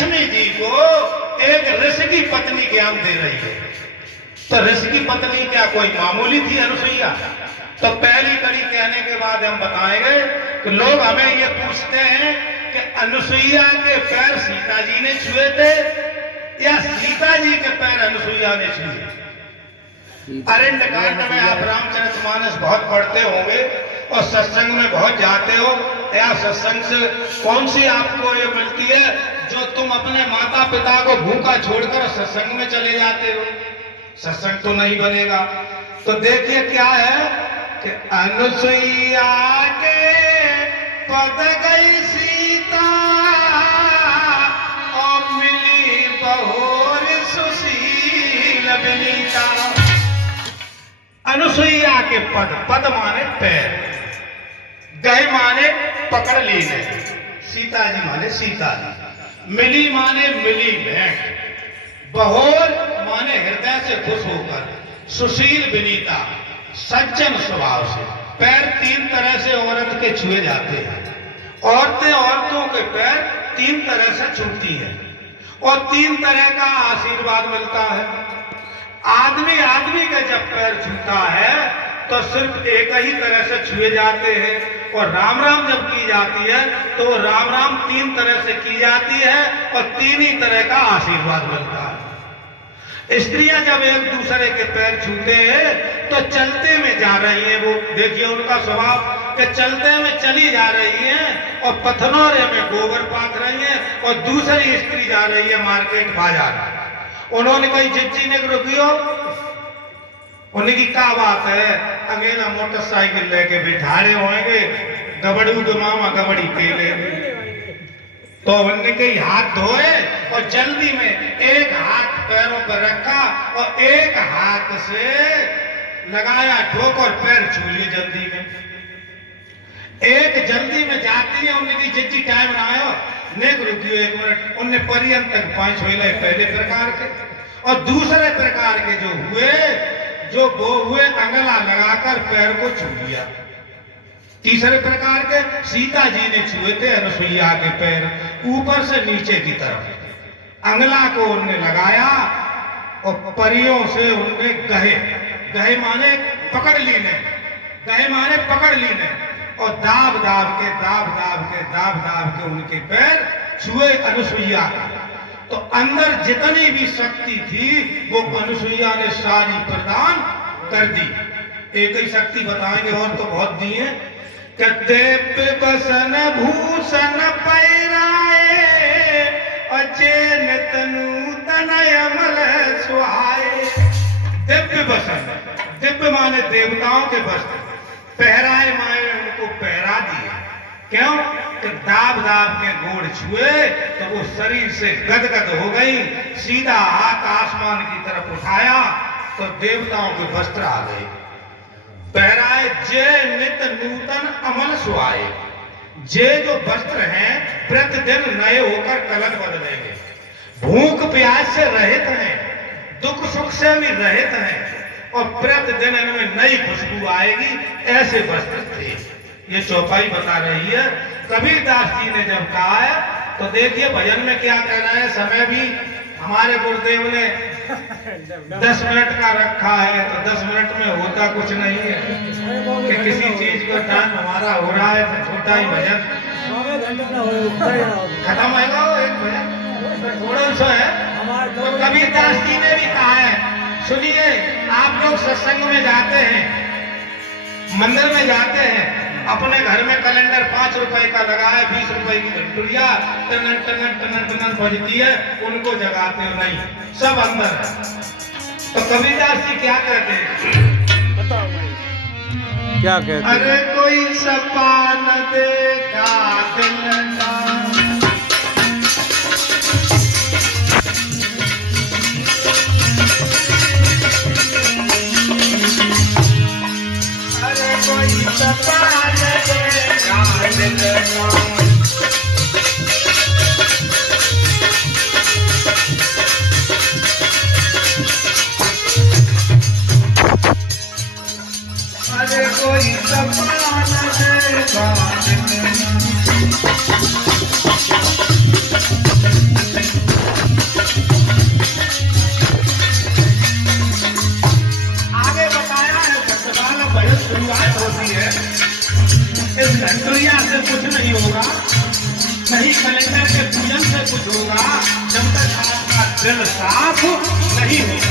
लक्ष्मी जी को एक ऋषि की पत्नी ज्ञान दे रही है। तो ऋषि की पत्नी क्या कोई मामूली थी अनुसुईया? तो पहली कड़ी कहने के बाद हम बताएंगे कि लोग हमें ये पूछते हैं कि अनुसुईया के पैर सीता जी ने छुए थे या सीता जी के पैर अनुसुईया ने छुए। अरण्य कांड में आप रामचरितमानस बहुत पढ़ते होंगे और सत्संग में बहुत जाते हो, या सत्संग से कौन सी आपको ये मिलती है जो तुम अपने माता पिता को भूखा छोड़कर सत्संग में चले जाते हो? सत्संग तो नहीं बनेगा। तो देखिए क्या है कि अनुसुईया के पद गई सीता और मिली बहोर सुशील विनीता। अनुसुईया के पद, पद माने पैर, गए माने पकड़ लेने, सीता जी माने सीता जी, मिली माने मिली भेंट, बहोर माने हृदय से खुश होकर, सुशील विनीता सज्जन स्वभाव से। पैर तीन तरह से औरत के छुए जाते हैं। औरतें औरतों के पैर तीन तरह से छूती हैं और तीन तरह का आशीर्वाद मिलता है। आदमी आदमी के जब पैर छूता है तो सिर्फ एक ही तरह से छुए जाते हैं, और राम राम जब की जाती है तो राम राम तीन तरह से की जाती है और तीन ही तरह का आशीर्वाद मिलता है। स्त्रियां जब एक दूसरे के पैर छूते हैं तो चलते में जा रही है, वो देखिए उनका स्वभाव कि चलते में चली जा रही है और पथनौरे में गोबर पाथ रही है, और दूसरी स्त्री जा रही है मार्केट बाजार। उन्होंने कही जिज्जी ने रुकियो, उनकी क्या बात है, अकेला मोटरसाइकिल लेके बिठाड़े होंगे, गबड़ू के मामा गबड़ी केले। तो उनने कई हाथ धोए और जल्दी में एक हाथ पैरों पर रखा और एक हाथ से लगाया ठोक और पैर छू लिए जल्दी में। एक जल्दी में जाती है, उनकी जिज्जी टाइम ना आयो, नेक रुकियो एक मिनट, उनने पर्यंत तक 5 होइले पहले प्रकार के, और दूसरे प्रकार के जो वो हुए अंगला लगाकर पैर को छू लिया। तीसरे प्रकार के सीता जी ने छुए थे अनुसुईया के पैर ऊपर से नीचे की तरफ, अंगला को उनने लगाया और परियों से उनने गहे, गहे माने पकड़ लीने, गहे माने पकड़ लीने, और दाब दाब के उनके पैर छुए अनुसुईया के। तो अंदर जितनी भी शक्ति थी वो अनुसुईया ने सारी प्रदान कर दी। एक ही शक्ति बताएंगे और तो बहुत दी है। दिव्य बसन भूषण पैराए अचेन तनु तनयमल सुहाए। दिव्य बसन, दिव्य माने देवताओं के वस्त्र, पहराए माने उनको पहरा दिया। क्यों? कि दाब दाब के गोड़ छुए तो वो शरीर से गदगद हो गई, सीधा हाथ आसमान की तरफ उठाया तो देवताओं के वस्त्र आ गए। पहराए जे नित नूतन अमल सुहाए, जे जो वस्त्र हैं प्रतिदिन नए होकर कलर बदलेंगे, भूख प्यास से रहित हैं, दुख सुख से भी रहित हैं, और प्रतिदिन इनमें नई खुशबू आएगी, ऐसे वस्त्र थे। ये चौपाई बता रही है। कबीरदास जी ने जब कहा है तो देखिए भजन में क्या कह रहा है, समय भी हमारे गुरुदेव ने 10 मिनट का रखा है, तो 10 मिनट में होता कुछ नहीं है कि किसी चीज का टाइम हमारा हो रहा है तो छोटा ही भजन खत्म होगा, वो एक भजन थोड़ा सा है। तो कबीरदास जी ने भी कहा है, सुनिए, आप लोग सत्संग में जाते हैं, मंदिर में जाते हैं, अपने घर में कैलेंडर 5 रुपए का लगा है, 20 रुपए की घंटुरिया टनन टनन टनन टनन बजती है, उनको जगाते हो नहीं, सब अंदर है। तो कबीरदास जी क्या कहते हैं? बताओ भाई क्या कहते हैं? अरे कोई सपा न देखा दिल का, अरे कोई सपा न देखा दिल का, अरे कोई सपा न देखा दिल का। धंधुरिया से कुछ नहीं होगा, नहीं कलेक्टर के पूजन से कुछ होगा, जब तक आपका दिल साफ नहीं होगा।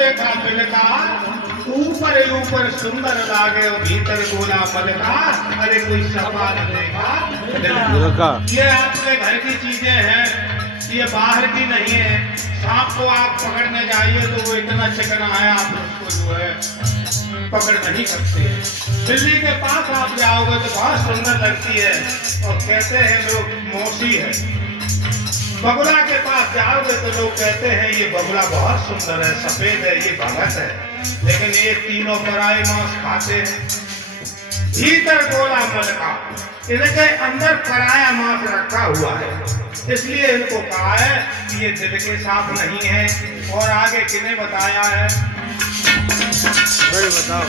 देखा मिलता ऊपर ऊपर सुंदर लागे और भीतर गोला पलका, अरे कोई सपा न देखा। ये आपके घर की चीजें हैं, ये बाहर की नहीं है। सांप को आप पकड़ने जाइए तो वो इतना चिकना है, आप उसको जो है पकड़ नहीं सकते। बिल्ली के पास आप जाओगे तो बहुत सुंदर लगती है और कहते हैं लोग मौसी है। बगुला के पास जाओगे तो लोग कहते हैं ये बगुला बहुत सुंदर है, सफेद है, ये भगत है। लेकिन ये तीनों पराये मांस खाते हैं। भीतर गोला मलका, इनके अंदर पराया मांस रखा हुआ है, इसलिए इनको कहा है कि ये दिल के साफ नहीं है। और आगे किन्हें बताया है, बताओ।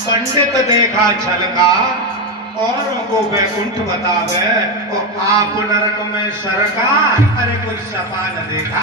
पंडित देखा छलका, औरों को वैकुंठ बतावे और आप नरक में सरकार, अरे कोई सपा न देखा।